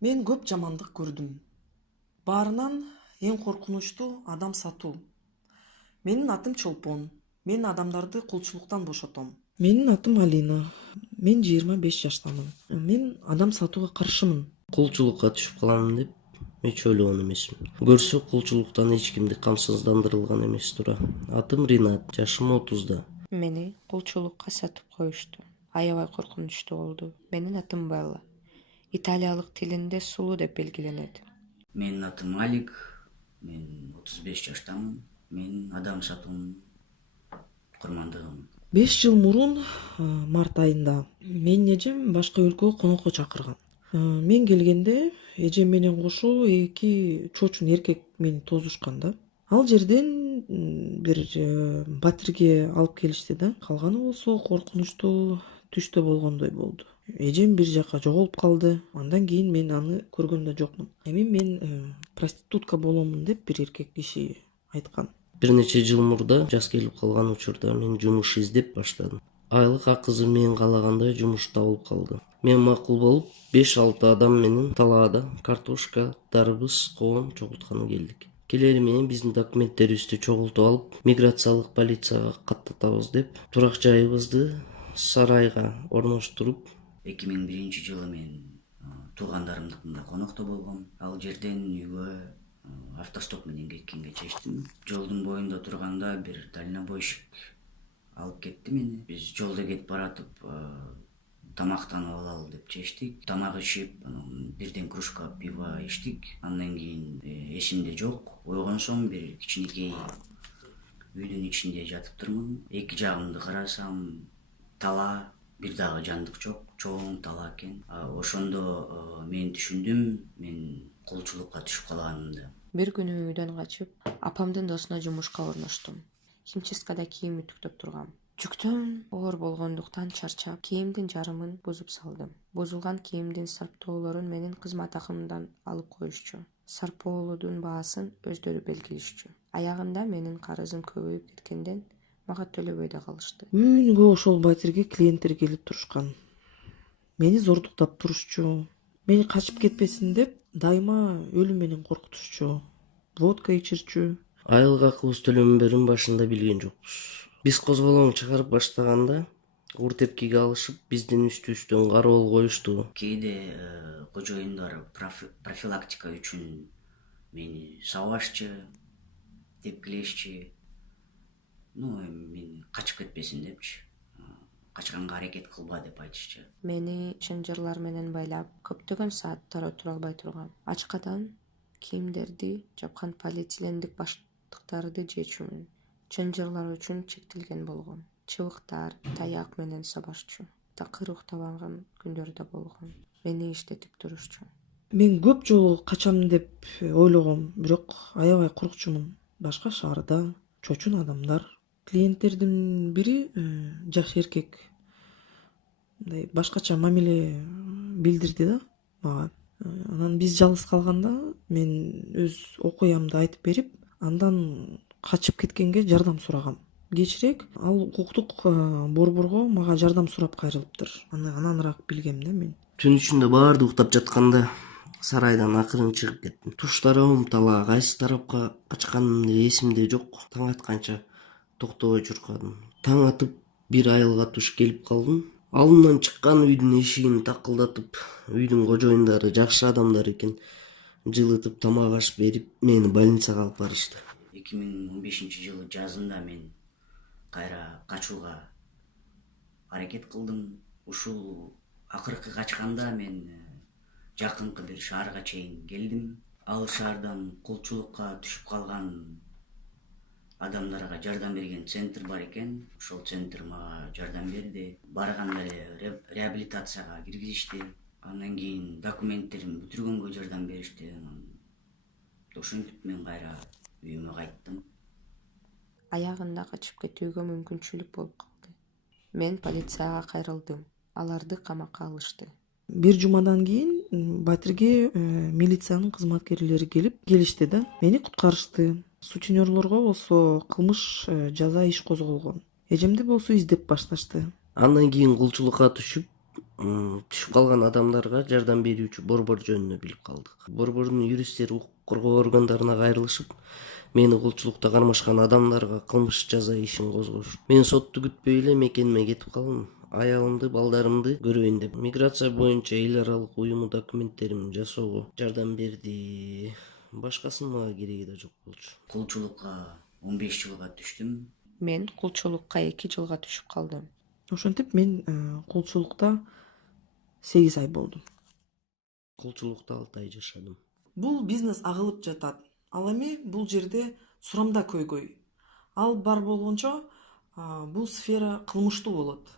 Мен көп жамандык көрдүм. Баарынан эң коркунучтуу адам сатуу. Менин атым Чолпон. Мен адамдарды кулчулуктан бошотом. Менин атым Алина. Мен 25 жаштамын. Мен адам сатууга каршымын. Кулчулукка түшүп калам деп эч ойлогон эмесмин. Көрсө кулчулуктан эч кимди камсыздандырылган эмес тура. Атым Ринат, жашым 30да. Мени кулчулукка сатып коюшту. Аябай коркунучтуу болду. Менин атым Белла. Италиялык тилинде сулуу деп белгиленет. Менин атым Алик, мен 35 жаштамын. Мен адам сатуунун курмандыгымын. 5 жыл мурун март айында менин эжем башка өлкөгө конокко чакырган. Мен келгенде эжем менен кошо 2 чочун эркек мени тосушкан да. Ал жерден бир батирге алып келишти да. Калганы болсо коркунучтуу түштө болгондой болду. Эжем бир жака жоголуп калды. Андан кийин мен аны көргөн да жокмун. Эми мен проститутка боломун деп бир эркек киши айткан. Бир нече жыл мурда жас келип калган учурда мен жумуш издеп баштадым. Айлык акысы мен каалагандай жумуш табылып калды. Мен макул болуп 5-6 адам менен талаада картошка, дарбыз, коон чогултканы келдик. Келери менен биздин документтерибизди чогултуп алып, миграциялык полицияга каттатабыз деп турак жайыбызды сарайга орноштуруп, 2001-жылы мен туугандарымдыкында конокто болгом. Ал жерден үйгө автостоп менен кеткенге чечтим. Жолдун боюнда турганда бир дальнобойщик алып кетти мени. Биз жолдо кетип баратып тамактанып алалы деп чечтик. Тамак ичип, бирден кружка пиво ичтик. Андан кийин эсимде жок. Ойгонсом бир кичинекей үйдүн ичинде жатыптырмын. Эки жагымды карасам тала, бир дагы жандык жок, чоң тала экен. Ошондо мен түшүндүм, мен кулчулукка түшүп калганымды. Бир күнү үйдөн качып, апамдын досуна жумушка орноштум. Химчисткада кийим үтүктөп тургам. Жүктөн оор болгондуктан чарчап, кийимдин жарымын бузуп салдым. Бузулган кийимдин сарптоолорун менин кызмат акымдан алып коюшчу. Сарпоолудун баасын өздөрү белгилешчү. Аягында менин карызым көбөйүп кеткенден мага төлөбөй да калышты. Күнгө ошол батирге клиенттер келип турушкан. Мени зордуктап турушчу. Мени качып кетпесин деп дайыма өлүм менен коркутушчу. Водка ичирчү. айлык акыбыз төлөнбөрүн башында билген жокпуз. Биз козголоң чыгарып баштаганда уртепкиге алышып, биздин үстүбүздөн кароол коюшту. Кээде кожоюндар профилактика үчүн мени сабашчы, тепкилешчи. Мен качып кетпесин депчи. Качканга аракет кылба деп айтышчы. Мени чынжырлар менен байлап, көптөгөн сааттар отура албай турган. Ачкадан кийимдерди жапкан полиэтилендик баштыктарды жечүмүн. Чынжырлар үчүн чектелген болгон. Чыбыктар, таяк менен сабашчу. Такыр уктабаган күндөр да болгон. Мени иштетип турушчу. Мен көп жолу качам деп ойлогом, бирок аябай коркчумун. Башка шаарда чочун адамдар. Клиенттердин бири жаш эркек. Мындай башкача мамиле билдирди да мага. Анан биз жалгыз калганда мен өз окуямды айтып берип, андан качып кеткенге жардам сурагам. Кечирээк ал укуктук борборго мага жардам сурап кайрылыптыр. Ананыраак билгем да мен. Түн ичинде баарды уктап жатканда сарайдан акырын чыгып кеттим. Туш тарабым талаа, кайсы тарапка качканымды эсимде жок. Таң атканча токтобой чуркадым. Таң атып бир айылга туш келип калдым. Алдымдан чыккан үйдүн эшигин такылдатып, үйдүн кожоюндары жакшы адамдар экен. Жылытып, тамак аш берип, мени больницага алып барышты. 2015-жылы жазында мен кайра качууга аракет кылдым. Ушул акыркы качканда мен жакынкы бир шаарга чейин келдим. Ал шаардан кулчулукка түшүп калган адамдарга жардам берген центр бар экен. Ошол центр мага жардам берди. Барганда эле реабилитацияга киргизишти. Андан кийин документтеримди бүтүргөнгө жардам беришти. Ошентип мен кайра үйүмө кайттым. Аягында качып кетүүгө мүмкүнчүлүк болуп калды. Мен полицияга кайрылдым. Аларды камакка алышты. Бир жумадан кийин батирге милициянын кызматкерлери келишти да. Мени куткарышты. Сутенерлорго болсо кылмыш жаза иш козголгон. Эжемди болсо издеп башташты. Андан кийин кулчулукка түшүп, түшүп калган адамдарга жардам берүүчү борбор жөнүндө билип калдык. Борбордун юристтери укук коргоо органдарына кайрылышып, мени кулчулукта кармашкан адамдарга кылмыш жаза ишин козгошту. Мен сотту күтпөй эле мекениме кетип калдым. Аялымды, балдарымды көрөйүн деп миграция боюнча эл аралык уюму документтеримди жасоого жардам берди. Башкасынын мага кереги да жок болчу. Кулчулукка 15 жылга түштүм. Мен кулчулукка 2 жылга түшүп калдым. Ошентип мен кулчулукта 8 ай болдум. Кулчулукта 6 ай жашадым. Бул бизнес агылып жатат. Ал эми бул жерде сурамда көйгөй. Ал бар болгончо бул сфера кылмыштуу болот.